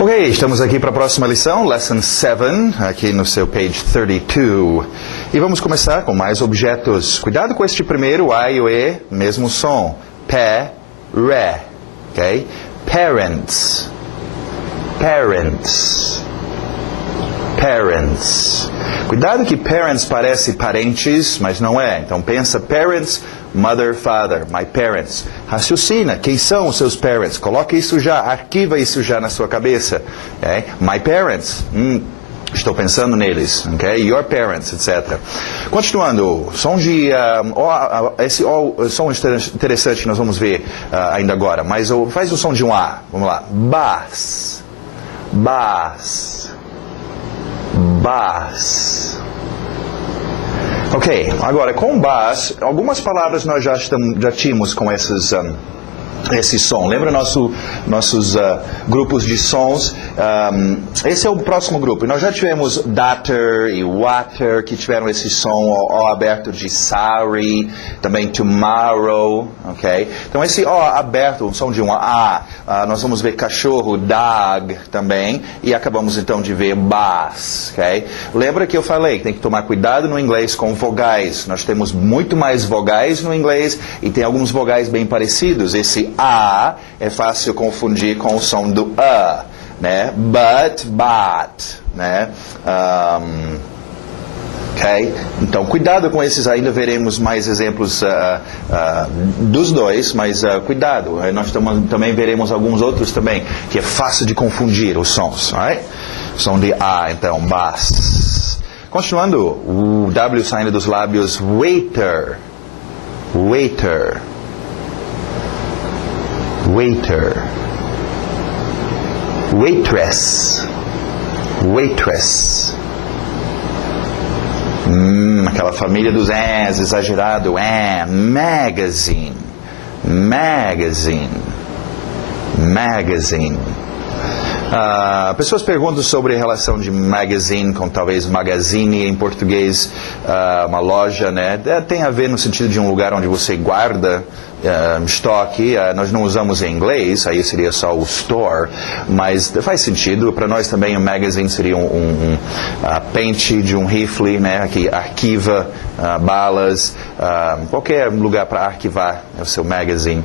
Ok, estamos aqui para a próxima lição, Lesson 7, aqui no seu page 32. E vamos começar com mais objetos. Cuidado com este primeiro, A e o E, mesmo som. Pé, ré, ok? Parents, parents, parents. Cuidado que parents parece parentes, mas não é. Então pensa parents, mother, father, my parents. Raciocina, quem são os seus parents? Coloque isso já, arquiva isso já na sua cabeça. Okay? My parents, estou pensando neles. Okay? Your parents, etc. Continuando, som de... esse som interessante que nós vamos ver ainda agora, mas faz o som de um A. Vamos lá. Bass, bass, bass. Ok, agora com bass, algumas palavras nós já tínhamos com esse som. Lembra nossos grupos de sons? Esse é o próximo grupo. Nós já tivemos daughter e water, que tiveram esse som O aberto de sorry, também tomorrow, ok? Então esse O aberto, o som de um A, nós vamos ver cachorro, dog também, e acabamos então de ver bass, ok? Lembra que eu falei que tem que tomar cuidado no inglês com vogais. Nós temos muito mais vogais no inglês e tem alguns vogais bem parecidos. Esse A é fácil confundir com o som do A, né? But, né? Ok? Então, cuidado com esses, ainda veremos mais exemplos dos dois, mas cuidado, nós também veremos alguns outros também, que é fácil de confundir os sons, right? Som de A, então, bass. Continuando, o W saindo dos lábios, waiter, waiter, waiter, waitress, waitress. Aquela família dos S, exagerado, magazine, magazine, magazine. Pessoas perguntam sobre a relação de magazine com talvez magazine em português, uma loja, né? Tem a ver no sentido de um lugar onde você guarda estoque. Nós não usamos em inglês, aí seria só o store, mas faz sentido. Para nós também o magazine seria um pente de um rifle, né? Que arquiva balas, qualquer lugar para arquivar é o seu magazine.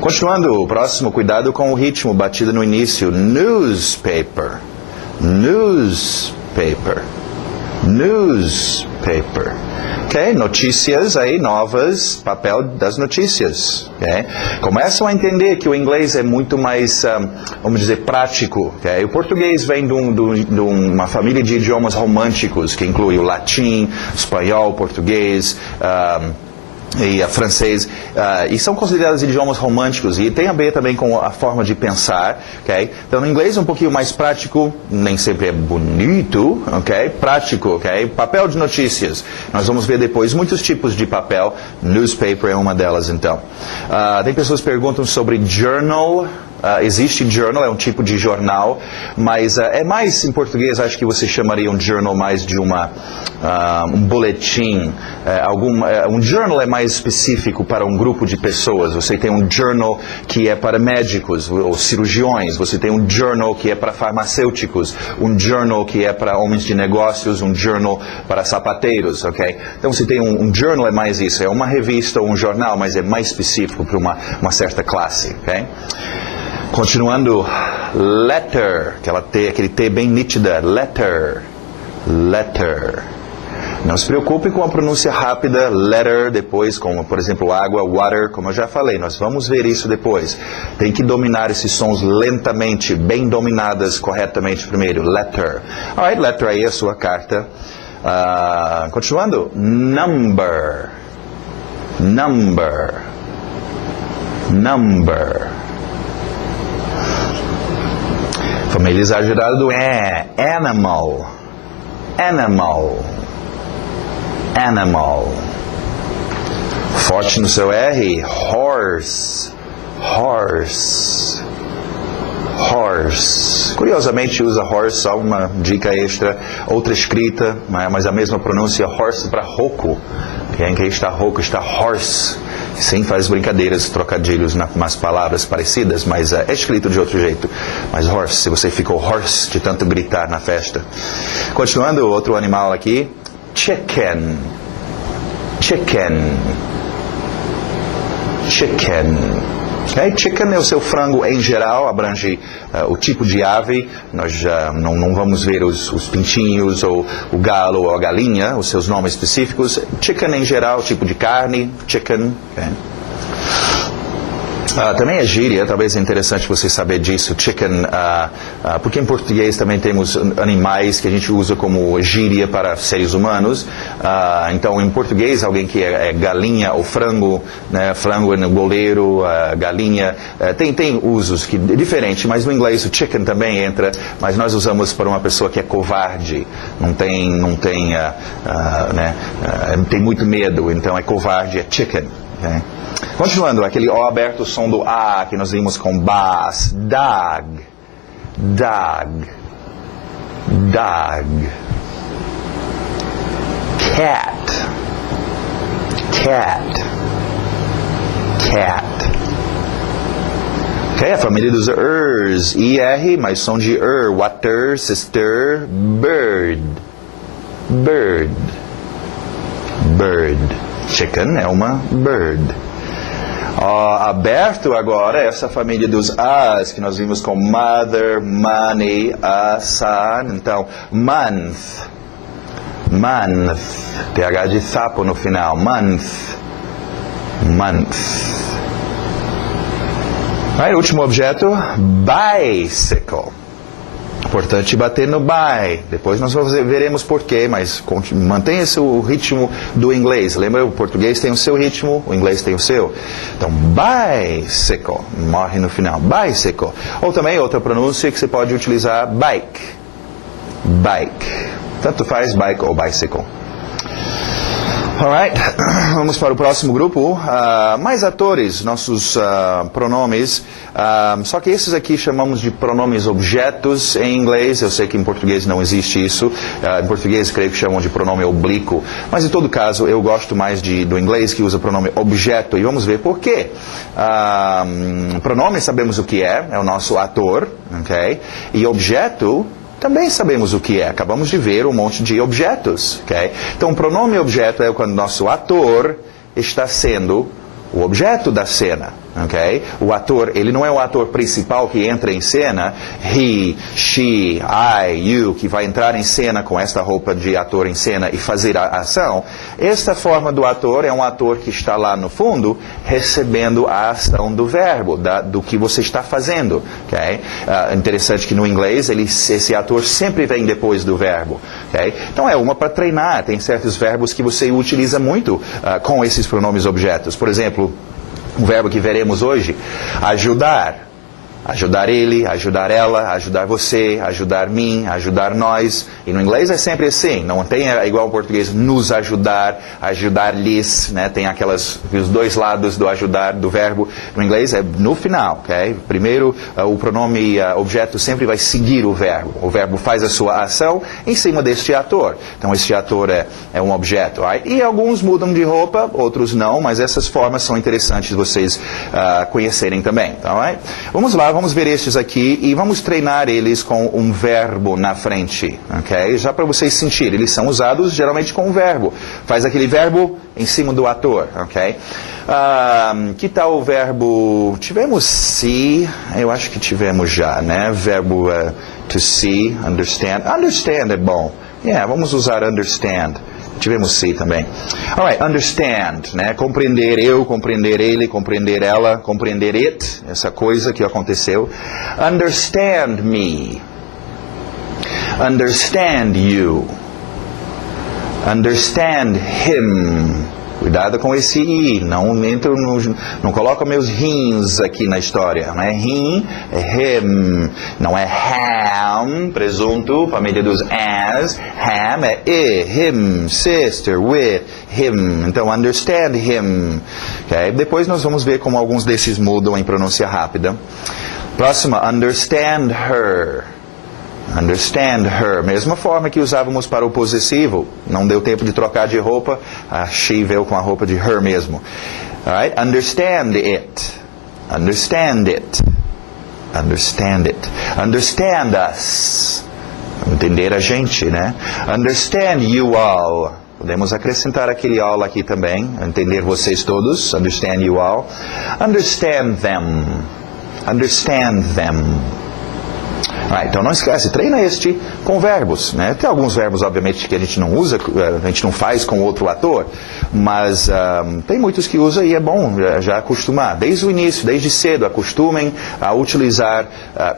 Continuando, o próximo, cuidado com o ritmo, batida no início. Newspaper, newspaper, newspaper. Ok, notícias aí novas, papel das notícias. Okay? Começam a entender que o inglês é muito mais, vamos dizer, prático. Okay? O português vem de uma família de idiomas românticos, que inclui o latim, espanhol, português, e francês, e são considerados idiomas românticos e tem a ver também com a forma de pensar, ok? Então, no inglês é um pouquinho mais prático, nem sempre é bonito, ok? Prático, ok? Papel de notícias. Nós vamos ver depois muitos tipos de papel, newspaper é uma delas, então. Tem pessoas que perguntam sobre journal. Existe journal, é um tipo de jornal, mas é mais, em português, acho que você chamaria um journal mais de um boletim. Um journal é mais específico para um grupo de pessoas. Você tem um journal que é para médicos ou cirurgiões, você tem um journal que é para farmacêuticos, um journal que é para homens de negócios, um journal para sapateiros, ok? Então você tem um journal, é mais isso, é uma revista ou um jornal, mas é mais específico para uma certa classe, ok? Continuando, letter, aquele T bem nítida, letter, letter. Não se preocupe com a pronúncia rápida, letter, depois, como por exemplo água, water, como eu já falei, nós vamos ver isso depois. Tem que dominar esses sons lentamente, bem dominadas corretamente primeiro, letter. Alright, letter aí é a sua carta. Continuando, number, number, number. Família exagerada do animal, animal, animal. Forte no seu R, horse, horse, horse. Curiosamente usa horse, só uma dica extra, outra escrita, mas a mesma pronúncia, horse para rouco. Quem está rouco está hoarse. Sim, faz brincadeiras, trocadilhos nas palavras parecidas, mas é escrito de outro jeito. Mas horse, se você ficou hoarse de tanto gritar na festa. Continuando, outro animal aqui. Chicken. Chicken. Chicken. Okay? Chicken é o seu frango em geral, abrange o tipo de ave. Nós não vamos ver os pintinhos, ou o galo, ou a galinha, os seus nomes específicos. Chicken em geral, tipo de carne, chicken. Okay? Também é gíria, talvez é interessante você saber disso, chicken, porque em português também temos animais que a gente usa como gíria para seres humanos. Então, em português, alguém que é galinha ou frango, né, frango no goleiro, galinha, tem usos que é diferente, mas no inglês o chicken também entra, mas nós usamos para uma pessoa que é covarde, tem muito medo, então é covarde, é chicken. Okay? Continuando, aquele O aberto, o som do A, que nós vimos com bass. Dog. Dog. Dog. Cat. Cat. Cat. Ok, a família dos ers. IR, mais som de water, sister, bird. Bird. Bird. Chicken é uma bird. Aberto agora, essa família dos As, que nós vimos com mother, money, son. Então, month. Month. TH de sapo no final. Month. Month. Aí, último objeto, bicycle. Importante bater no by. Depois nós veremos porquê, mas mantenha o ritmo do inglês. Lembra, o português tem o seu ritmo, o inglês tem o seu. Então, bicycle. Morre no final. Bicycle. Ou também outra pronúncia que você pode utilizar, bike. Bike. Tanto faz bike ou bicycle. Alright, vamos para o próximo grupo. Mais atores, nossos pronomes. Só que esses aqui chamamos de pronomes objetos em inglês. Eu sei que em português não existe isso. Em português creio que chamam de pronome oblíquo. Mas em todo caso, eu gosto mais do inglês que usa pronome objeto. E vamos ver por quê. Pronome sabemos o que é o nosso ator. Okay? E objeto também sabemos o que é. Acabamos de ver um monte de objetos. Okay? Então, pronome objeto é quando nosso ator está sendo o objeto da cena. Okay? O ator, ele não é o ator principal que entra em cena. He, she, I, you, que vai entrar em cena com esta roupa de ator em cena e fazer a ação. Esta forma do ator é um ator que está lá no fundo recebendo a ação do verbo, do que você está fazendo. Okay? Interessante que no inglês esse ator sempre vem depois do verbo. Okay? Então é uma para treinar. Tem certos verbos que você utiliza muito com esses pronomes objetos. Por exemplo, um verbo que veremos hoje, ajudar. Ajudar ele, ajudar ela, ajudar você, ajudar mim, ajudar nós. E no inglês é sempre assim, não tem igual ao português, nos ajudar, ajudar-lhes, né? Tem os dois lados do ajudar, do verbo. No inglês é no final, ok? Primeiro, o pronome objeto sempre vai seguir o verbo. O verbo faz a sua ação em cima deste ator. Então, este ator é um objeto. Right? E alguns mudam de roupa, outros não, mas essas formas são interessantes vocês conhecerem também. Right? Vamos lá. Vamos ver estes aqui e vamos treinar eles com um verbo na frente, ok? Já para vocês sentirem, eles são usados geralmente com um verbo. Faz aquele verbo em cima do ator, ok? Que tal o verbo... Tivemos see, eu acho que tivemos já, né? Verbo to see, understand. Understand é bom. Vamos usar understand. Tivemos see também. Alright, understand, né? Compreender eu, compreender ele, compreender ela, compreender it, essa coisa que aconteceu. Understand me. Understand you. Understand him. Cuidado com esse I, não coloca meus rins aqui na história, não é rim, é him, não é ham, presunto, família dos as, ham é him, sister, with, him, então understand him, okay? Depois nós vamos ver como alguns desses mudam em pronúncia rápida. Próxima, understand her. Understand her. Mesma forma que usávamos para o possessivo. Não deu tempo de trocar de roupa. A she veio com a roupa de her mesmo. Alright? Understand it. Understand it. Understand it. Understand us. Entender a gente, né? Understand you all. Podemos acrescentar aquele all aqui também. Entender vocês todos. Understand you all. Understand them. Understand them. Então não esquece, treina este com verbos, né? Tem alguns verbos, obviamente, que a gente não usa, a gente não faz com outro ator, mas tem muitos que usa e é bom já acostumar. Desde o início, desde cedo, acostumem a utilizar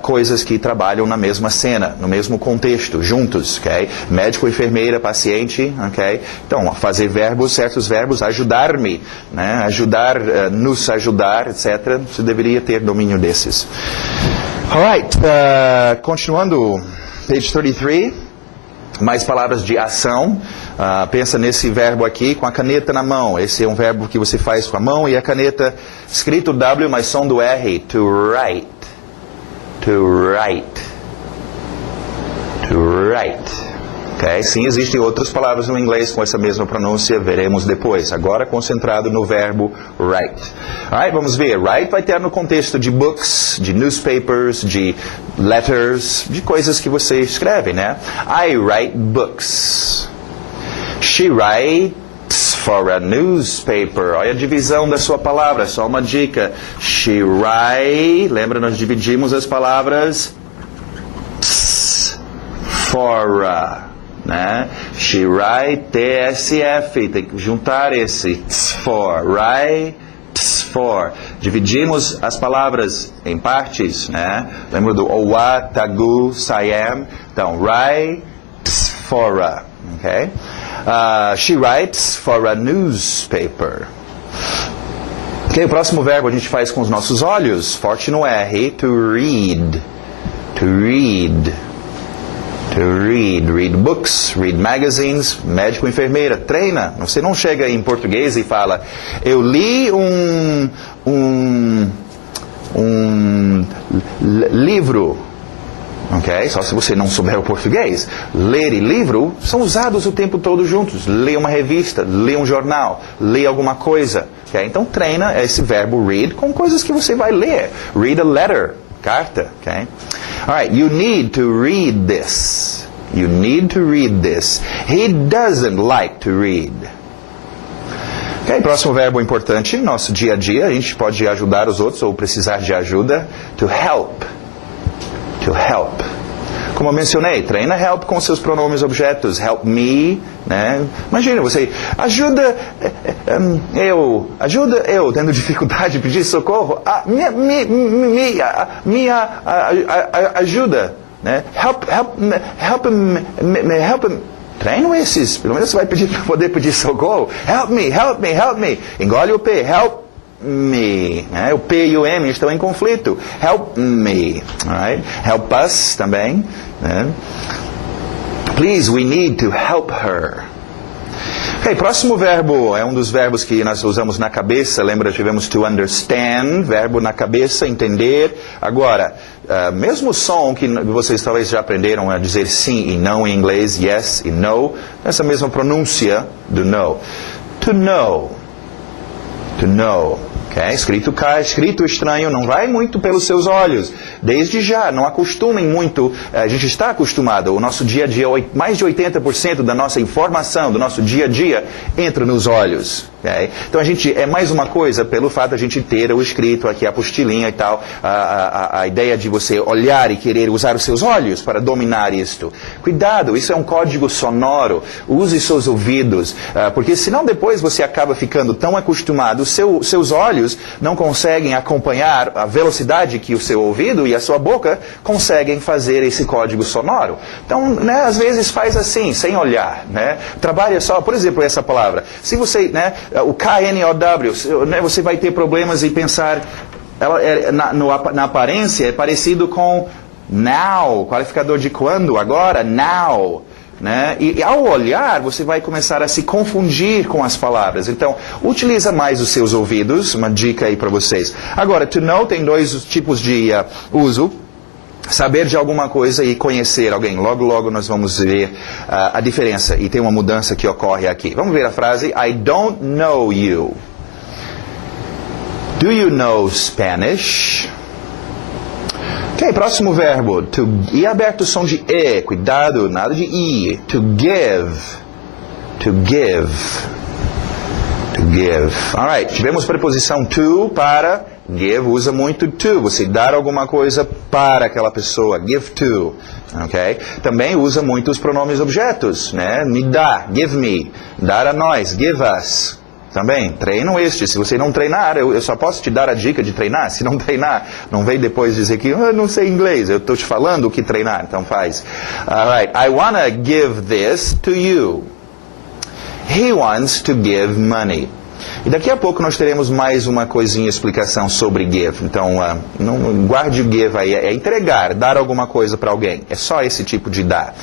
coisas que trabalham na mesma cena, no mesmo contexto, juntos, ok? Médico, enfermeira, paciente, ok? Então, fazer verbos, certos verbos, ajudar-me, né? Ajudar, nos ajudar, etc. Você deveria ter domínio desses. Alright, continuando, page 33, mais palavras de ação. Pensa nesse verbo aqui, com a caneta na mão. Esse é um verbo que você faz com a mão e a caneta, escrito W, mas som do R, to write, to write, to write. Okay? Sim, existem outras palavras no inglês com essa mesma pronúncia, veremos depois. Agora concentrado no verbo write. Alright, vamos ver. Write vai ter no contexto de books, de newspapers, de letters, de coisas que você escreve, né? I write books. She writes for a newspaper. Olha a divisão da sua palavra, só uma dica. She writes, lembra, nós dividimos as palavras for a. Né? She write TSF, tem que juntar esse for, writes for. Dividimos as palavras em partes, né? Lembra do owa, tagu, sayam? Então, writes for a, ok? She writes for a newspaper. Ok, o próximo verbo a gente faz com os nossos olhos, forte no R, to read, to read. To read, read books, read magazines, médico, enfermeira, treina. Você não chega em português e fala, eu li um livro, ok? Só se você não souber o português. Ler e livro são usados o tempo todo juntos. Lê uma revista, lê um jornal, lê alguma coisa, ok? Então treina esse verbo read com coisas que você vai ler. Read a letter, carta, ok? Alright, you need to read this. You need to read this. He doesn't like to read. Ok, próximo verbo importante, nosso dia a dia, a gente pode ajudar os outros ou precisar de ajuda. To help. To help. Como eu mencionei, treina help com seus pronomes objetos. Help me, né? Imagina, você ajuda eu tendo dificuldade de pedir socorro. Ajuda, né? Help him. Treino esses, pelo menos você vai pedir para poder pedir socorro. Help me. Engole o P, help me, né? O P e o M estão em conflito. Help me, right? Help us também, né? Please, we need to help her. Ok, próximo verbo é um dos verbos que nós usamos na cabeça. Lembra, tivemos to understand, verbo na cabeça, entender. Agora, mesmo o som que vocês talvez já aprenderam a dizer sim e não em inglês, yes e no, essa mesma pronúncia do no. To know. To know. Okay? Escrito estranho, não vai muito pelos seus olhos. Desde já, não acostumem muito. A gente está acostumado. O nosso dia a dia, mais de 80% da nossa informação, do nosso dia a dia, entra nos olhos. Okay? Então a gente, é mais uma coisa pelo fato de a gente ter o escrito aqui, a apostilinha e tal. A ideia de você olhar e querer usar os seus olhos para dominar isto. Cuidado, isso é um código sonoro. Use seus ouvidos. Porque senão depois você acaba ficando tão acostumado, seus olhos não conseguem acompanhar a velocidade que o seu ouvido e a sua boca conseguem fazer esse código sonoro. Então, né, às vezes faz assim, sem olhar, né? Trabalha só, por exemplo, essa palavra. Se você, né, o KNOW, né, você vai ter problemas em pensar, ela na aparência é parecido com now, qualificador de quando, agora, now. Né? E ao olhar, você vai começar a se confundir com as palavras. Então, utiliza mais os seus ouvidos, uma dica aí para vocês. Agora, to know tem dois tipos de uso. saber de alguma coisa e conhecer alguém. Logo, logo nós vamos ver a diferença e tem uma mudança que ocorre aqui. Vamos ver a frase, I don't know you. Do you know Spanish? Ok, próximo verbo. E aberto o som de E, cuidado, nada de I. To give. To give. To give. Alright, tivemos preposição to para give, usa muito to. Você dar alguma coisa para aquela pessoa. Give to. Ok? Também usa muito os pronomes objetos, né? Me dá, give me. Dar a nós, give us. Também, treinam este. Se você não treinar, eu só posso te dar a dica de treinar. Se não treinar, não vem depois dizer que eu não sei inglês. Eu estou te falando o que treinar, então faz. Alright, I wanna give this to you. He wants to give money. E daqui a pouco nós teremos mais uma coisinha, explicação sobre give. Então, não guarde o give aí. É entregar, dar alguma coisa para alguém. É só esse tipo de dar.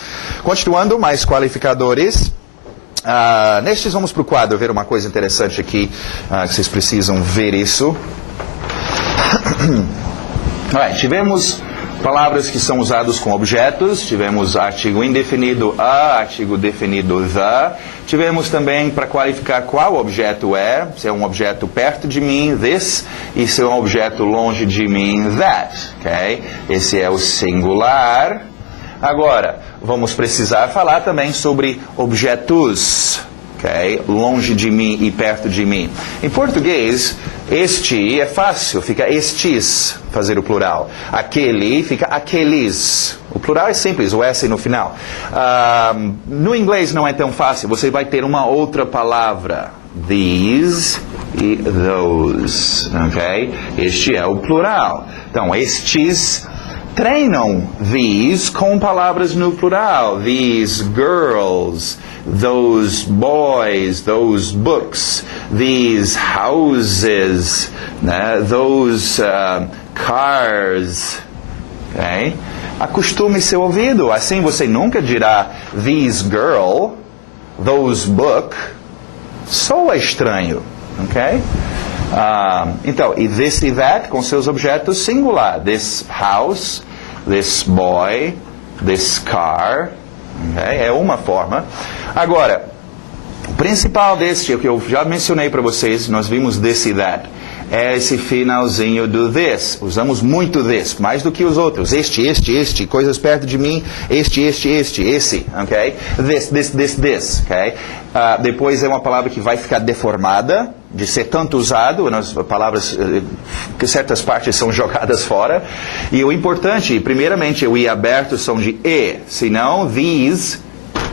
Continuando, mais qualificadores. Nestes vamos para o quadro ver uma coisa interessante aqui, que vocês precisam ver isso. Tivemos palavras que são usadas com objetos, tivemos artigo indefinido a, artigo definido the, tivemos também para qualificar qual objeto é, se é um objeto perto de mim, this, e se é um objeto longe de mim, that, ok? Esse é o singular. Agora, vamos precisar falar também sobre objetos, ok? Longe de mim e perto de mim. Em português, este é fácil, fica estes, fazer o plural. Aquele fica aqueles. O plural é simples, o S no final. No inglês não é tão fácil, você vai ter uma outra palavra. These e those, ok? Este é o plural. Então, estes... Treinam these com palavras no plural. These girls, those boys, those books, these houses, né? Those cars. Okay? Acostume seu ouvido. Assim você nunca dirá this girl, those book. Soa estranho. Okay? Então, e this e that com seus objetos singular. This house, this boy, this car. Okay? É uma forma. Agora, o principal deste, o que eu já mencionei para vocês, nós vimos this e that, é esse finalzinho do this. Usamos muito this, mais do que os outros. Este, coisas perto de mim, esse, ok? This, ok? Depois é uma palavra que vai ficar deformada, de ser tanto usado, nas palavras que certas partes são jogadas fora. E o importante, primeiramente, o i aberto são de e, senão these,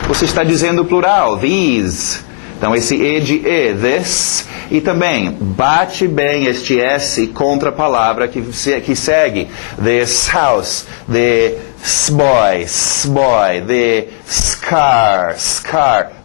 você está dizendo plural, these. Então esse e de e, this, e também bate bem este s contra a palavra que segue, this house, this boy, this car.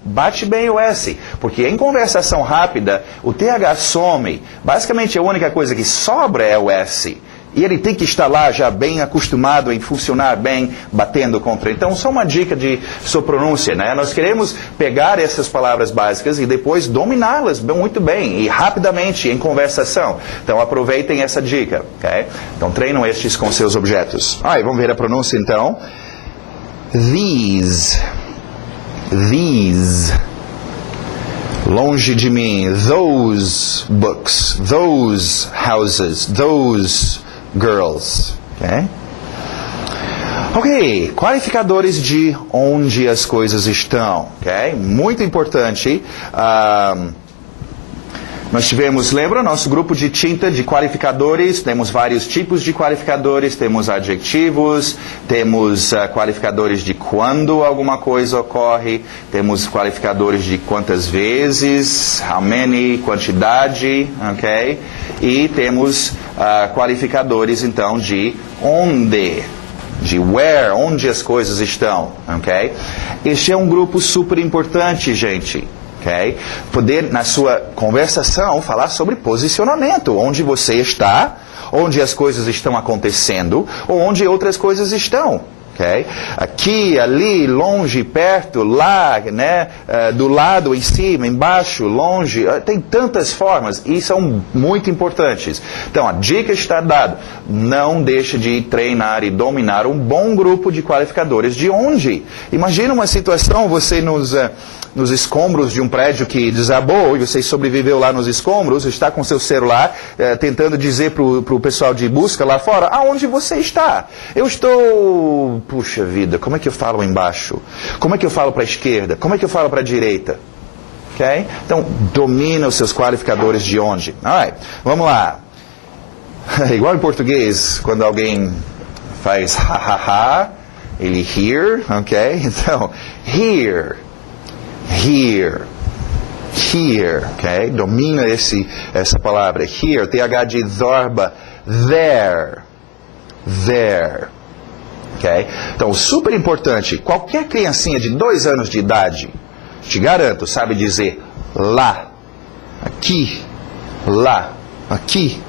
Bate bem o S, porque em conversação rápida, o TH some. Basicamente, a única coisa que sobra é o S. E ele tem que estar lá já bem acostumado em funcionar bem, batendo contra. Então, só uma dica de sua pronúncia, né? Nós queremos pegar essas palavras básicas e depois dominá-las muito bem e rapidamente em conversação. Então, aproveitem essa dica, ok? Então, treinam estes com seus objetos. Vamos ver a pronúncia, então. These. Longe de mim. Those books. Those houses. Those girls. Ok, qualificadores de onde as coisas estão. Ok, muito importante. Nós tivemos, lembra, nosso grupo de tinta de qualificadores, temos vários tipos de qualificadores, temos adjetivos, temos qualificadores de quando alguma coisa ocorre, temos qualificadores de quantas vezes, how many, quantidade, ok? E temos qualificadores, então, de onde, de where, onde as coisas estão, ok? Este é um grupo super importante, gente. Okay? Poder, na sua conversação, falar sobre posicionamento, onde você está, onde as coisas estão acontecendo, ou onde outras coisas estão. Okay? Aqui, ali, longe, perto, lá, né? Do lado, em cima, embaixo, longe, tem tantas formas e são muito importantes. Então, a dica está dada, não deixe de treinar e dominar um bom grupo de qualificadores de onde. Imagina uma situação, você nos escombros de um prédio que desabou e você sobreviveu lá nos escombros, está com seu celular tentando dizer para o pessoal de busca lá fora, aonde você está? Eu estou, puxa vida, como é que eu falo embaixo? Como é que eu falo para a esquerda? Como é que eu falo para a direita? Okay? Então, domina os seus qualificadores de onde. Alright, vamos lá. Igual em português, quando alguém faz ha-ha-ha, ele here, ok? Então, here. Here, here, ok? Domina essa palavra. Here, TH de Zorba, there, ok? Então, super importante, qualquer criancinha de 2 anos de idade, te garanto, sabe dizer lá, aqui, lá, aqui.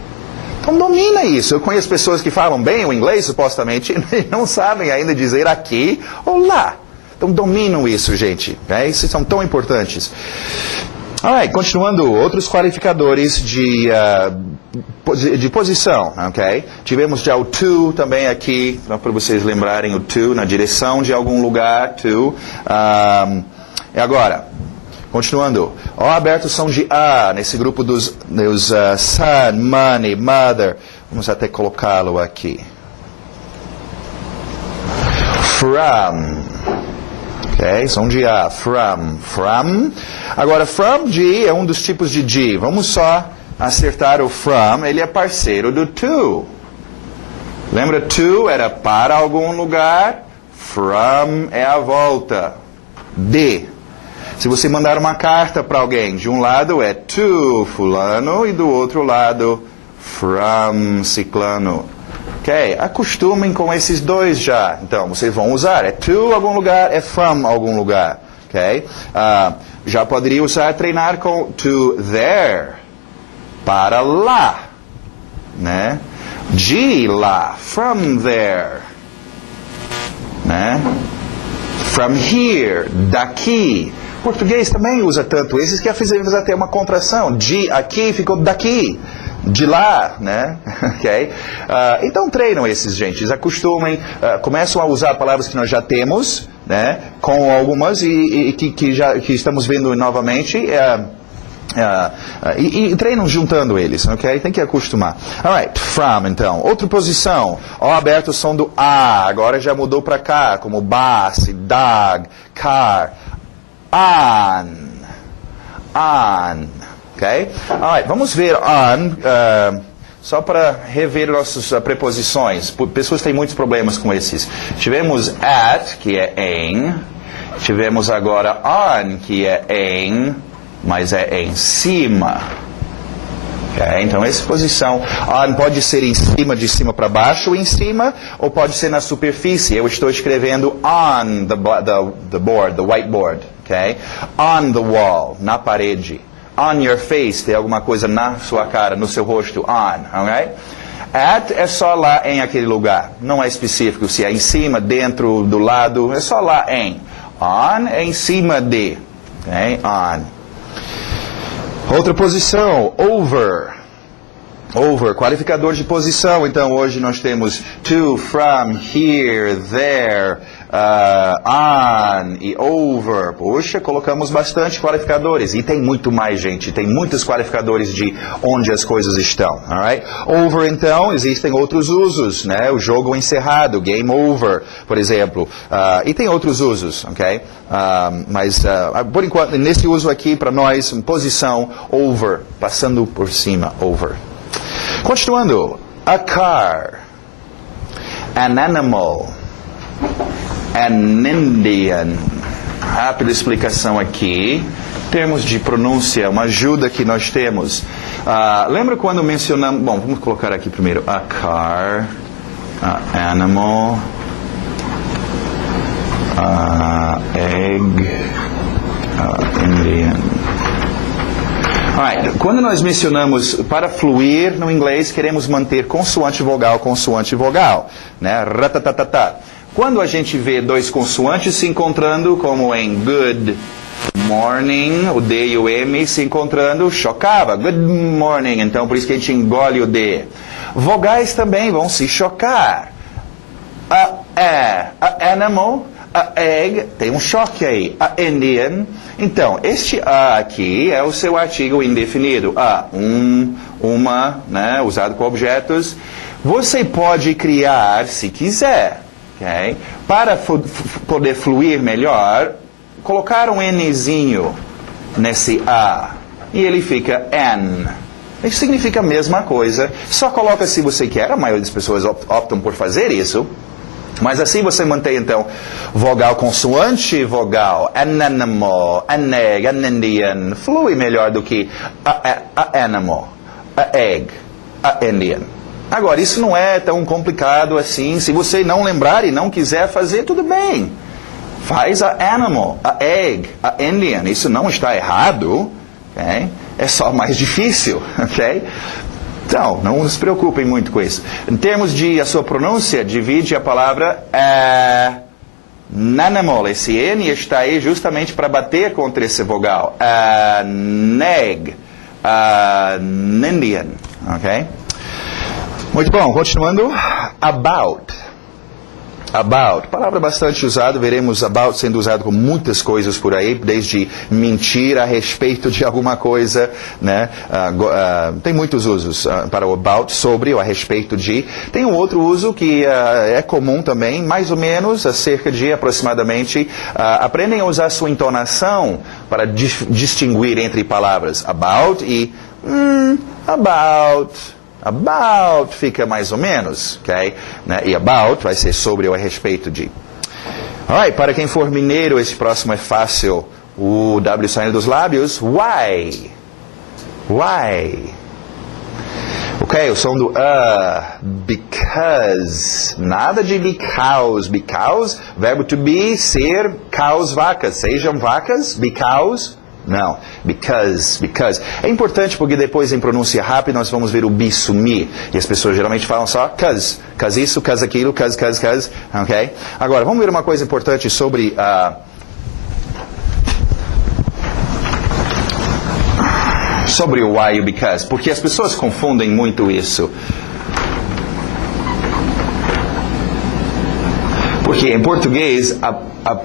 Então, domina isso. Eu conheço pessoas que falam bem o inglês, supostamente, e não sabem ainda dizer aqui ou lá. Então, dominam isso, gente. Okay? Esses são tão importantes. Alright, continuando, outros qualificadores de posição. Okay? Tivemos já o to também aqui, para vocês lembrarem o to, na direção de algum lugar, to. E agora, continuando. O abertos são de a, nesse grupo dos son, money, mother. Vamos até colocá-lo aqui. From. Okay, são de A, from. Agora, from de é um dos tipos de de. Vamos só acertar o from, ele é parceiro do to. Lembra, to era para algum lugar, from é a volta. De. Se você mandar uma carta para alguém, de um lado é to fulano e do outro lado, from ciclano. Ok, acostumem com esses dois já. Então, vocês vão usar. É to algum lugar, é from algum lugar. Ok? Já poderia usar, treinar com to there. Para lá. Né? De lá. From there. Né? From here. Daqui. Português também usa tanto esses que fizemos até uma contração. De aqui ficou daqui. De lá, né? Okay? Então treinam esses, gente, acostumem, começam a usar palavras que nós já temos, né? Com algumas e que estamos vendo novamente, e treinam juntando eles, ok? Tem que acostumar. Alright, from, então. Outra posição, O aberto o som do A, agora já mudou para cá, como bus, dog, car, on. Okay? Alright, vamos ver on, só para rever nossas preposições. Pessoas têm muitos problemas com esses. Tivemos at, que é em. Tivemos agora on, que é em, mas é em cima. Okay? Então, essa posição. On pode ser em cima, de cima para baixo, em cima, ou pode ser na superfície. Eu estou escrevendo on the board, the whiteboard. Okay? On the wall, na parede. On your face, tem alguma coisa na sua cara, no seu rosto, on, alright? At é só lá em aquele lugar, não é específico se é em cima, dentro, do lado, é só lá em. On é em cima de, ok? On. Outra posição, over. Over, qualificador de posição. Então, hoje nós temos to, from, here, there, on e over. Poxa, colocamos bastante qualificadores. E tem muito mais, gente. Tem muitos qualificadores de onde as coisas estão. Alright? Over, então, existem outros usos, né? O jogo encerrado, game over, por exemplo. E tem outros usos, ok? Mas, por enquanto, nesse uso aqui, para nós, posição, over, passando por cima, over. Continuando, a car, an animal, an Indian. Rápida explicação aqui. Termos de pronúncia, uma ajuda que nós temos. Lembra quando mencionamos... Bom, vamos colocar aqui primeiro. A car, a animal, egg, Indian. Alright, quando nós mencionamos para fluir no inglês, queremos manter consoante vogal, né? Ratatatata. Quando a gente vê dois consoantes se encontrando, como em good morning, o D e o M se encontrando, chocava. Good morning, então por isso que a gente engole o D. Vogais também vão se chocar. A animal, a egg, tem um choque aí. A Indian. Então, este a aqui é o seu artigo indefinido. Uma, né, usado com objetos. Você pode criar, se quiser, okay? Para poder fluir melhor, colocar um Nzinho nesse A. E ele fica N. Isso significa a mesma coisa. Só coloca se você quer. A maioria das pessoas optam por fazer isso. Mas assim você mantém, então, vogal consoante, vogal, an animal, an egg, an Indian. Flui melhor do que a animal, a egg, a Indian. Agora, isso não é tão complicado assim. Se você não lembrar e não quiser fazer, tudo bem. Faz a animal, a egg, a Indian. Isso não está errado. Okay? É só mais difícil. Okay? Então, não se preocupem muito com isso. Em termos de a sua pronúncia, divide a palavra animal. Esse N está aí justamente para bater contra esse vogal. Neg, Indian. Ok? Muito bom, continuando. About. About, palavra bastante usada, veremos about sendo usado com muitas coisas por aí, desde mentir a respeito de alguma coisa, né? Tem muitos usos para o about, sobre ou a respeito de. Tem um outro uso que é comum também, mais ou menos, cerca de aproximadamente, aprendem a usar sua entonação para distinguir entre palavras about e about. About fica mais ou menos, ok? Né? E about vai ser sobre ou a respeito de. Alright, para quem for mineiro, esse próximo é fácil. O W saindo dos lábios. Why? Why? Ok, o som do because. Nada de because. Because, verbo to be, ser, cows, vacas. Sejam vacas, because. Não, because. É importante porque depois em pronúncia rápida nós vamos ver o be sumir. E as pessoas geralmente falam só cause isso, cause aquilo, cause, ok? Agora, vamos ver uma coisa importante sobre sobre o why e o because, porque as pessoas confundem muito isso. Porque em português,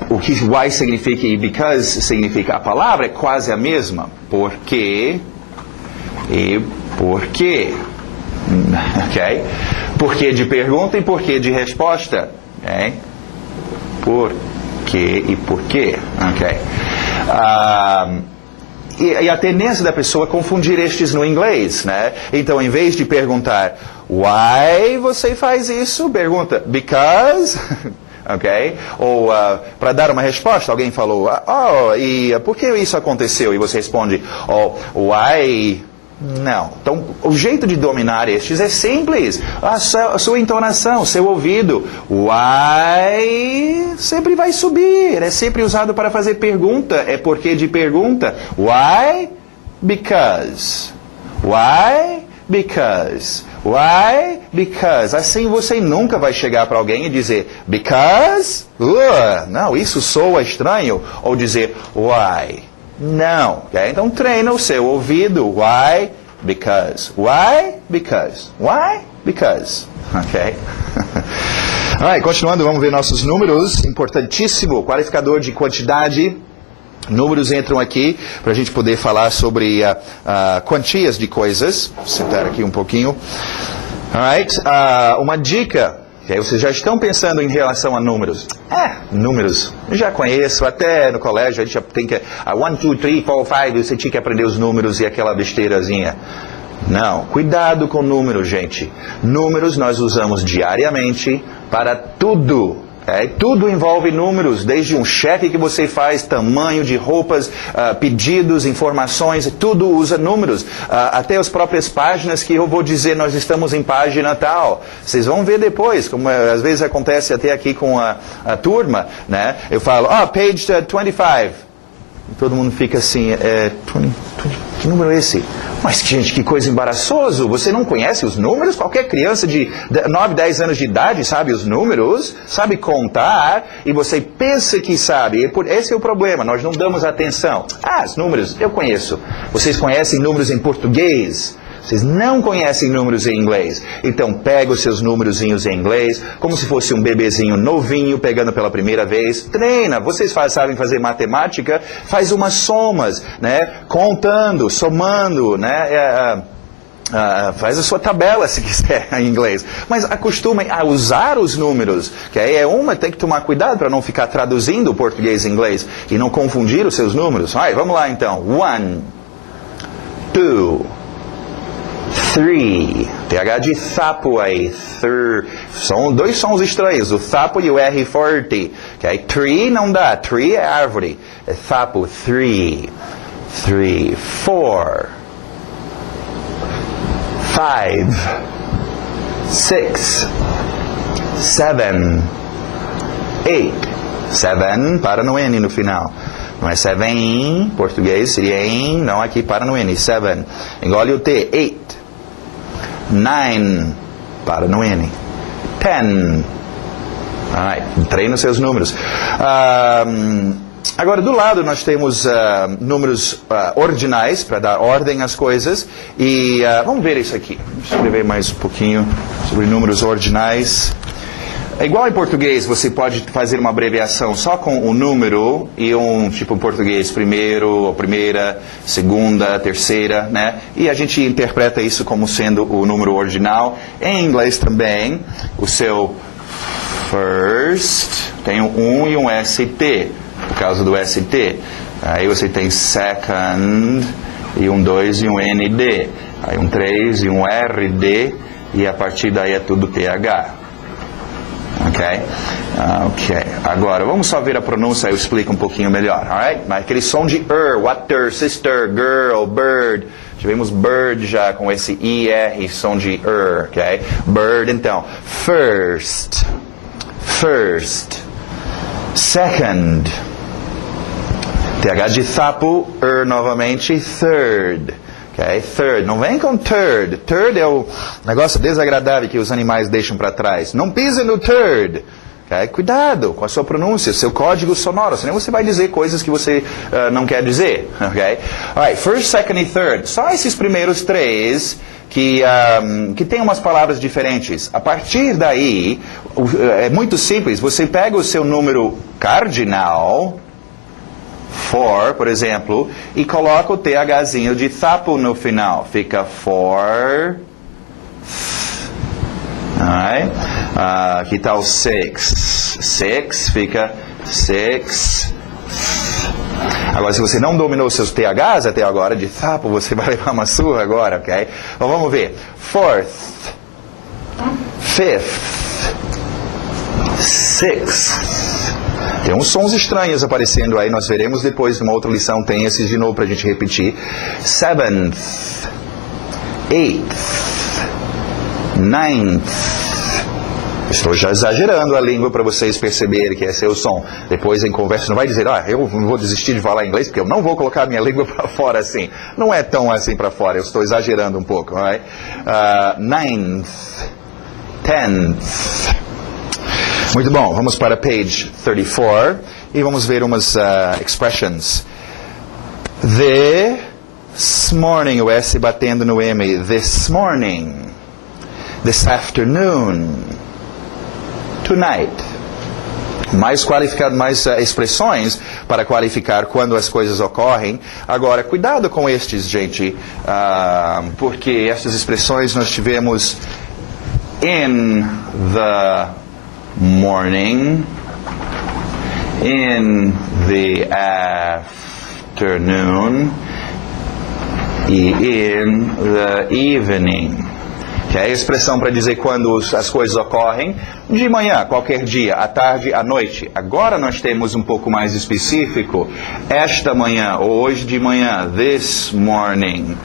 o que why significa e because significa, a palavra é quase a mesma. Porque e porquê. Ok? Porquê de pergunta e porquê de resposta. Ok? Porquê e porquê. Ok? E a tendência da pessoa é confundir estes no inglês, né? Então, em vez de perguntar why você faz isso, pergunta because... Ok? Ou para dar uma resposta, alguém falou, e por que isso aconteceu? E você responde, why? Não. Então, o jeito de dominar estes é simples. A sua entonação, seu ouvido. Why sempre vai subir. É sempre usado para fazer pergunta. É porque de pergunta. Why? Because. Why? Because. Why? Because. Assim você nunca vai chegar para alguém e dizer because? Não, isso soa estranho. Ou dizer why? Não. Okay? Então treina o seu ouvido. Why? Because. Why? Because. Why? Because. Ok? Alright, continuando, vamos ver nossos números. Importantíssimo, qualificador de quantidade. Números entram aqui para a gente poder falar sobre quantias de coisas. Vou sentar aqui um pouquinho. Alright, uma dica. Okay, vocês já estão pensando em relação a números. Números. Eu já conheço, até no colégio a gente já tem que... 1, 2, 3, 4, 5, você tinha que aprender os números e aquela besteirazinha. Não, cuidado com números, gente. Números nós usamos diariamente para tudo. Tudo envolve números, desde um cheque que você faz, tamanho de roupas, pedidos, informações, tudo usa números. Até as próprias páginas que eu vou dizer, nós estamos em página tal. Vocês vão ver depois, como às vezes acontece até aqui com a turma, né? Eu falo, page 25. Todo mundo fica assim, 20, que número é esse? Mas, gente, que coisa embaraçoso. Você não conhece os números? Qualquer criança de 9, 10 anos de idade sabe os números, sabe contar, e você pensa que sabe. Esse é o problema, nós não damos atenção. Os números, eu conheço. Vocês conhecem números em português? Vocês não conhecem números em inglês. Então, pega os seus númerozinhos em inglês, como se fosse um bebezinho novinho, pegando pela primeira vez. Treina. Vocês sabem fazer matemática? Faz umas somas, né? Contando, somando, né? Faz a sua tabela, se quiser, em inglês. Mas acostumem a usar os números. Que aí tem que tomar cuidado para não ficar traduzindo o português em inglês e não confundir os seus números. Vamos lá, então. 1, 2, 3. TH de sapo aí. São dois sons estranhos, o sapo e o R forte. Okay? Tree não dá. Tree é árvore. É sapo. 3. 4. 5. 6. 7. 8. 7 para no N no final. Não é 7 em português, seria em, não aqui para no N. 7. Engole o T. 8. 9. Para no N. 10. Treina os seus números. Agora, do lado, nós temos números ordinais, para dar ordem às coisas. E vamos ver isso aqui. Vamos escrever mais um pouquinho sobre números ordinais. É igual em português, você pode fazer uma abreviação só com o número e tipo português, primeiro, ou primeira, segunda, terceira, né? E a gente interpreta isso como sendo o número ordinal. Em inglês também, o seu first tem um e um ST, por causa do ST. Aí você tem second, e um 2 e um ND. Aí um 3 e um RD, e a partir daí é tudo TH. Ok. Agora, vamos só ver a pronúncia, eu explico um pouquinho melhor, alright? Mas aquele som de water, sister, girl, bird. Tivemos bird já com esse IR, som de ok? Bird, então. First. Second. TH de sapo, novamente, third. Okay? Third, não vem com third. Third é o negócio desagradável que os animais deixam para trás. Não pise no third. Okay? Cuidado com a sua pronúncia, seu código sonoro, senão você vai dizer coisas que você não quer dizer. Okay? Alright, first, second e third. Só esses primeiros três que tem umas palavras diferentes. A partir daí, é muito simples. Você pega o seu número cardinal, for, por exemplo, e coloca o THzinho de sapo no final. Fica for. Aqui está o 6. 6 fica 6. Agora, se você não dominou seus THs até agora, de sapo, você vai levar uma surra agora, ok? Então, vamos ver. Fourth. Fifth. Sixth. Tem uns sons estranhos aparecendo aí, nós veremos depois numa outra lição, tem esses de novo para a gente repetir. 7th, 8th, 9th. Estou já exagerando a língua para vocês perceberem que esse é o som. Depois em conversa não vai dizer, eu vou desistir de falar inglês porque eu não vou colocar minha língua para fora assim. Não é tão assim para fora, eu estou exagerando um pouco. Right? 9th, 10th. Muito bom, vamos para page 34 e vamos ver umas expressions. This morning, o S batendo no M. This morning. This afternoon. Tonight. Mais qualificado, mais expressões para qualificar quando as coisas ocorrem. Agora, cuidado com estes, gente, porque estas expressões nós tivemos in the morning, in the afternoon, e in the evening. Que é a expressão para dizer quando as coisas ocorrem, de manhã, qualquer dia, à tarde, à noite. Agora nós temos um pouco mais específico, esta manhã, ou hoje de manhã, this morning,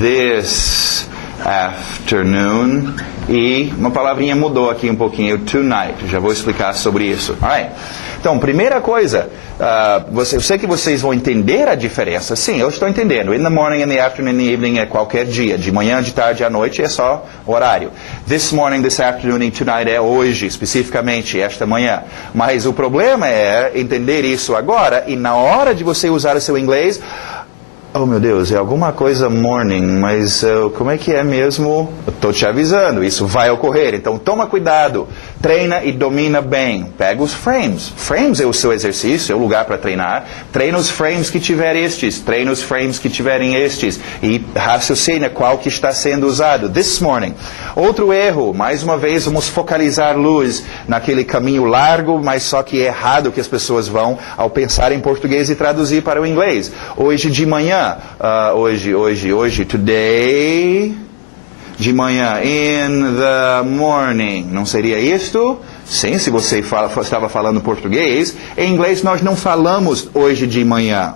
this afternoon. E uma palavrinha mudou aqui um pouquinho, tonight. Já vou explicar sobre isso. Alright. Então, primeira coisa, eu sei que vocês vão entender a diferença. Sim, eu estou entendendo. In the morning, in the afternoon, in the evening é qualquer dia. De manhã, de tarde, à noite é só horário. This morning, this afternoon and tonight é hoje, especificamente, esta manhã. Mas o problema é entender isso agora e na hora de você usar o seu inglês... Oh, meu Deus, é alguma coisa morning, mas como é que é mesmo? Eu estou te avisando, isso vai ocorrer. Então, toma cuidado, treina e domina bem. Pega os frames. Frames é o seu exercício, é o lugar para treinar. Treina os frames que tiver estes, treina os frames que tiverem estes. E raciocina qual que está sendo usado. This morning. Outro erro, mais uma vez, vamos focalizar luz naquele caminho largo, mas só que é errado que as pessoas vão ao pensar em português e traduzir para o inglês. Hoje de manhã. Hoje, today, de manhã, in the morning, não seria isto? Sim, se você estava falando português, em inglês nós não falamos hoje de manhã,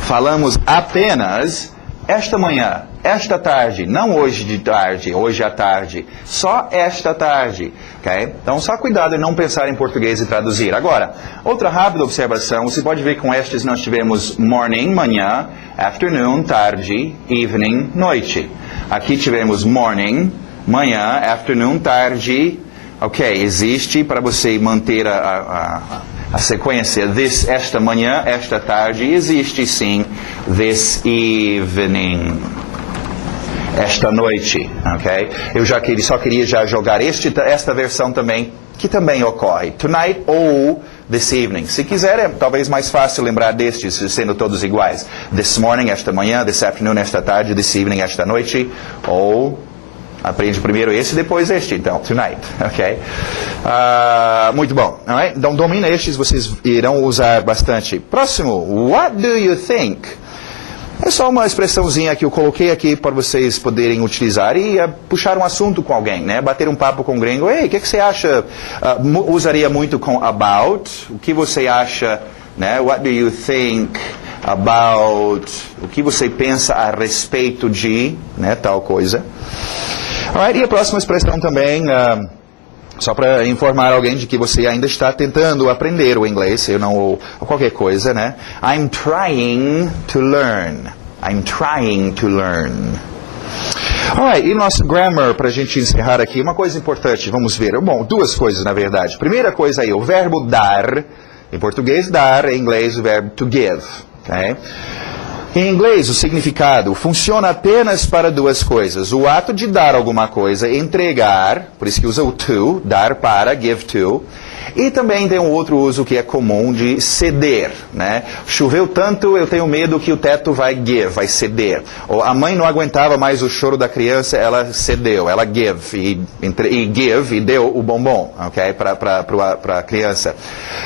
falamos apenas esta manhã, esta tarde, não hoje de tarde, hoje à tarde, só esta tarde, ok? Então, só cuidado em não pensar em português e traduzir. Agora, outra rápida observação, você pode ver que com estes nós tivemos morning, manhã, afternoon, tarde, evening, noite. Aqui tivemos morning, manhã, afternoon, tarde, ok? Existe para você manter a sequência, esta manhã, esta tarde, existe sim, this evening, esta noite, ok? Eu só queria jogar esta versão também, que também ocorre, tonight ou this evening. Se quiser, é talvez mais fácil lembrar destes, sendo todos iguais. This morning, esta manhã, this afternoon, esta tarde, this evening, esta noite, ou... Aprende primeiro esse e depois este, então, tonight, ok? Muito bom, alright? Então, domina estes, vocês irão usar bastante. Próximo, what do you think? É só uma expressãozinha que eu coloquei aqui para vocês poderem utilizar e puxar um assunto com alguém, né? Bater um papo com um gringo. Ei, o que você acha? Usaria muito com about. O que você acha, né? What do you think about? O que você pensa a respeito de, né? Tal coisa. Alright, e a próxima expressão também, só para informar alguém de que você ainda está tentando aprender o inglês, ou qualquer coisa, né? I'm trying to learn. I'm trying to learn. Alright, e nosso grammar, para a gente encerrar aqui, uma coisa importante, vamos ver. Bom, duas coisas, na verdade. Primeira coisa aí, o verbo dar, em português dar, em inglês o verbo to give, ok? Em inglês, o significado funciona apenas para duas coisas. O ato de dar alguma coisa, entregar, por isso que usa o to, dar para, give to. E também tem um outro uso que é comum de ceder, né? Choveu tanto, eu tenho medo que o teto vai ceder. Ou a mãe não aguentava mais o choro da criança, ela cedeu, ela give e deu o bombom, ok? Para a criança.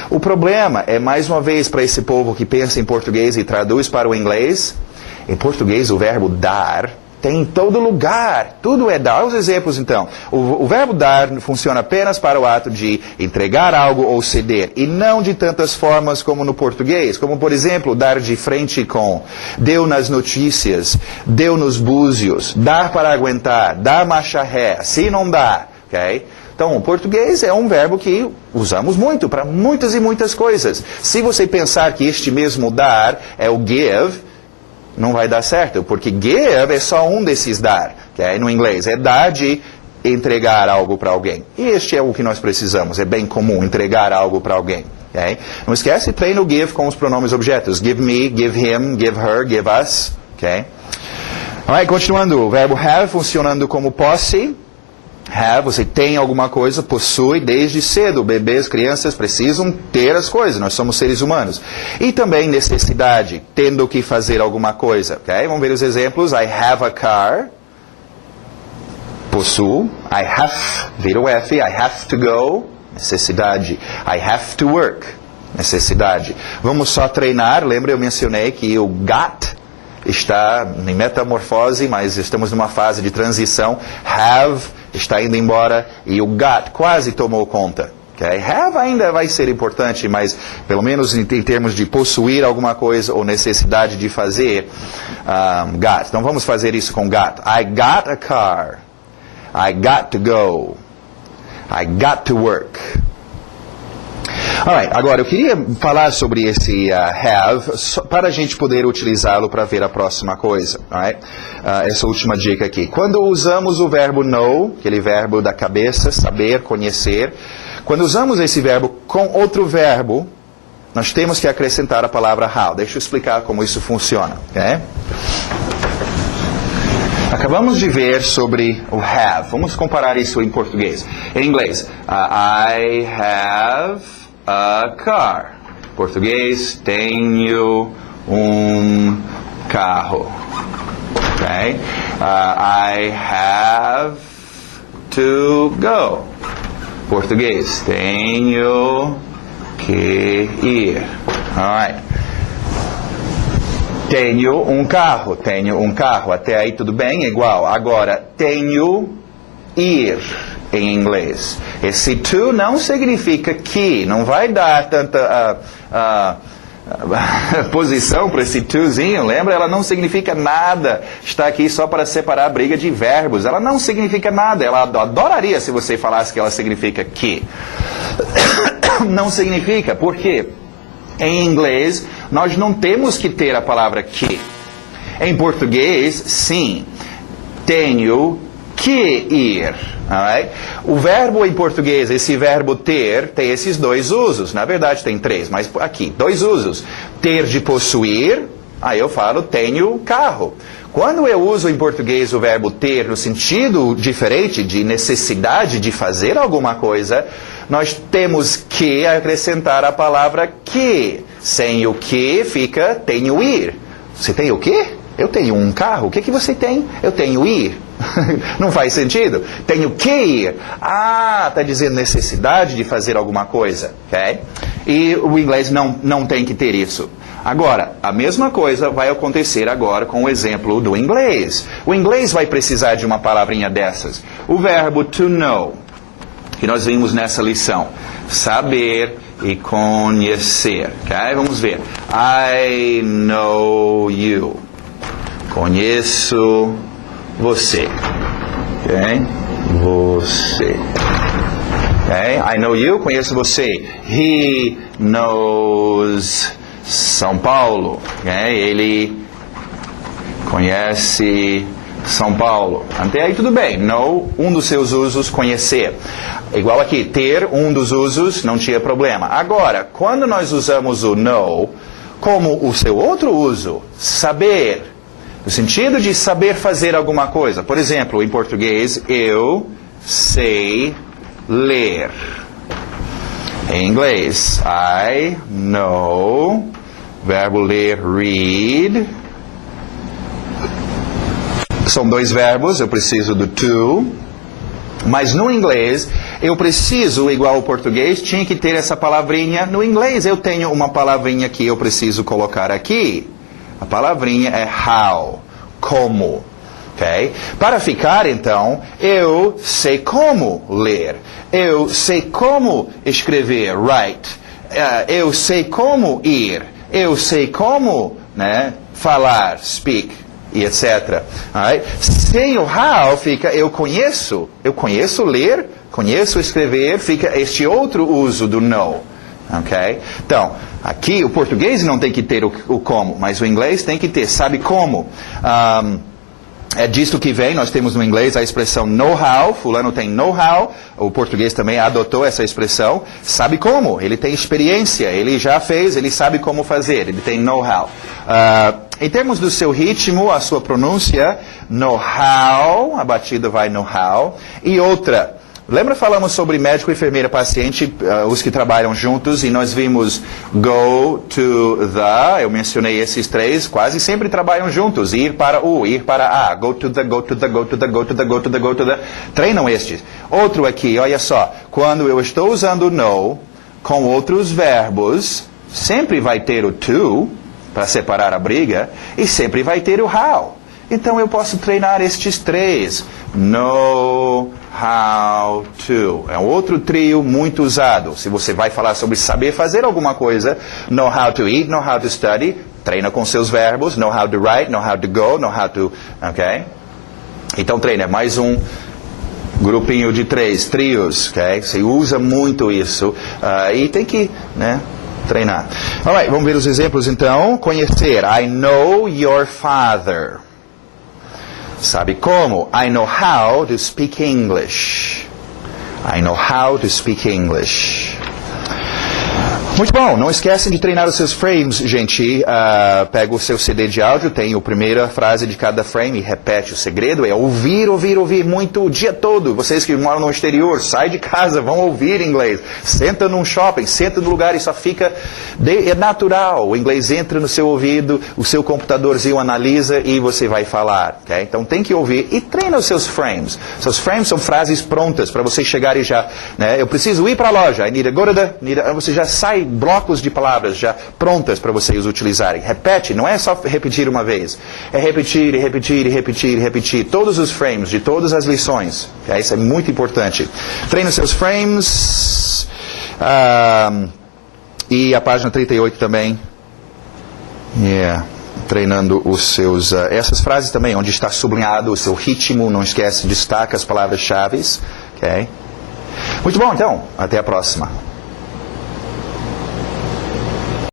O problema é, mais uma vez, para esse povo que pensa em português e traduz para o inglês, em português o verbo dar tem em todo lugar, tudo é dar. Os exemplos então, o verbo dar funciona apenas para o ato de entregar algo ou ceder, e não de tantas formas como no português, como por exemplo, dar de frente com, deu nas notícias, deu nos búzios, dar para aguentar, dar marcha ré, assim não dá, ok? Então, o português é um verbo que usamos muito para muitas e muitas coisas. Se você pensar que este mesmo dar é o give, não vai dar certo, porque give é só um desses dar, okay? No inglês, é dar de entregar algo para alguém. E este é o que nós precisamos, é bem comum, entregar algo para alguém. Okay? Não esquece, treina o give com os pronomes objetos. Give me, give him, give her, give us. Okay? Alright, continuando, o verbo have funcionando como posse. Have, você tem alguma coisa, possui desde cedo. Bebês, crianças precisam ter as coisas, nós somos seres humanos. E também necessidade, tendo que fazer alguma coisa. Okay? Vamos ver os exemplos. I have a car. Possuo. I have, vira o F, I have to go. Necessidade. I have to work. Necessidade. Vamos só treinar. Lembra, eu mencionei que o got está em metamorfose, mas estamos numa fase de transição. Have está indo embora e o got quase tomou conta. Okay? Have ainda vai ser importante, mas pelo menos em termos de possuir alguma coisa ou necessidade de fazer, got. Então vamos fazer isso com got. I got a car. I got to go. I got to work. Alright, agora eu queria falar sobre esse have para a gente poder utilizá-lo para ver a próxima coisa. Alright? Essa última dica aqui. Quando usamos o verbo know, aquele verbo da cabeça, saber, conhecer, quando usamos esse verbo com outro verbo, nós temos que acrescentar a palavra how. Deixa eu explicar como isso funciona. Okay? Acabamos de ver sobre o have. Vamos comparar isso em português. Em inglês, I have a car. Português, tenho carro. Okay? I have to go. Português, tenho que ir. Alright. Tenho carro. Até aí tudo bem? Igual. Agora, tenho ir em inglês. Esse to não significa que. Não vai dar tanta posição para esse tozinho. Lembra? Ela não significa nada. Está aqui só para separar a briga de verbos. Ela não significa nada. Ela adoraria se você falasse que ela significa que. Não significa. Por quê? Em inglês, nós não temos que ter a palavra que. Em português, sim. Tenho que ir. Alright? O verbo em português, esse verbo ter, tem esses dois usos. Na verdade, tem três, mas aqui, dois usos. Ter de possuir, aí eu falo tenho carro. Quando eu uso em português o verbo ter no sentido diferente de necessidade de fazer alguma coisa, nós temos que acrescentar a palavra que. Sem o que fica tenho ir. Você tem o quê? Eu tenho um carro. O que você tem? Eu tenho ir. Não faz sentido? Tenho que ir. Está dizendo necessidade de fazer alguma coisa. Okay? E o inglês não tem que ter isso. Agora, a mesma coisa vai acontecer agora com o exemplo do inglês. O inglês vai precisar de uma palavrinha dessas. O verbo to know, que nós vimos nessa lição. Saber e conhecer. Okay? Vamos ver. I know you. Conheço você. Okay? Você. Okay? I know you. Conheço você. He knows São Paulo. Okay? Ele conhece São Paulo. Até aí tudo bem. Know, um dos seus usos, conhecer. Igual aqui, ter, um dos usos, não tinha problema. Agora, quando nós usamos o know como o seu outro uso, saber, no sentido de saber fazer alguma coisa. Por exemplo, em português, eu sei ler. Em inglês, I know, verbo ler, read. São dois verbos, eu preciso do to. Mas no inglês, eu preciso, igual ao português, tinha que ter essa palavrinha. No inglês, eu tenho uma palavrinha que eu preciso colocar aqui. A palavrinha é how, como. Okay? Para ficar, então, eu sei como ler. Eu sei como escrever, write. Eu sei como ir. Eu sei como, né, falar, speak, e etc. Alright? Sem o how, fica eu conheço ler, conheço escrever, fica este outro uso do know. Okay? Então, aqui o português não tem que ter o como, mas o inglês tem que ter, sabe como. É disto que vem, nós temos no inglês a expressão know-how, fulano tem know-how, o português também adotou essa expressão, sabe como, ele tem experiência, ele já fez, ele sabe como fazer, ele tem know-how. Em termos do seu ritmo, a sua pronúncia, know-how, a batida vai know-how, e outra. Lembra falamos sobre médico, enfermeira, paciente, os que trabalham juntos, e nós vimos go to the, eu mencionei esses três, quase sempre trabalham juntos, ir para o, ir para a, go to the, go to the, go to the, go to the, go to the, go to the, treinam estes. Outro aqui, olha só, quando eu estou usando no com outros verbos, sempre vai ter o to, para separar a briga, e sempre vai ter o how. Então eu posso treinar estes três. Know how how to. É um outro trio muito usado. Se você vai falar sobre saber fazer alguma coisa, know how to eat, know how to study, treina com seus verbos, know how to write, know how to go, know how to... Ok? Então treina, é mais um grupinho de 3, trios, ok? Você usa muito isso e tem que, né, treinar. Alright, vamos ver os exemplos então. Conhecer, I know your father. Sabe como? I know how to speak English. I know how to speak English. Muito bom, não esquecem de treinar os seus frames, gente. Pega o seu CD de áudio, tem a primeira frase de cada frame e repete. O segredo é ouvir, ouvir, ouvir muito o dia todo. Vocês que moram no exterior, sai de casa, vão ouvir inglês. Senta num shopping, senta no lugar e só fica... É natural, o inglês entra no seu ouvido, o seu computadorzinho analisa e você vai falar. Okay? Então tem que ouvir e treina os seus frames. Seus frames são frases prontas para você chegar e já... Né, eu preciso ir para a loja, I need to go to the... Você já sai blocos de palavras já prontas para vocês utilizarem. Repete, não é só repetir uma vez. É repetir, repetir, repetir, repetir. Todos os frames de todas as lições. Okay? Isso é muito importante. Treine os seus frames. E a página 38 também. Treinando os seus... essas frases também, onde está sublinhado o seu ritmo. Não esquece, destaca as palavras-chave. Okay? Muito bom, então. Até a próxima.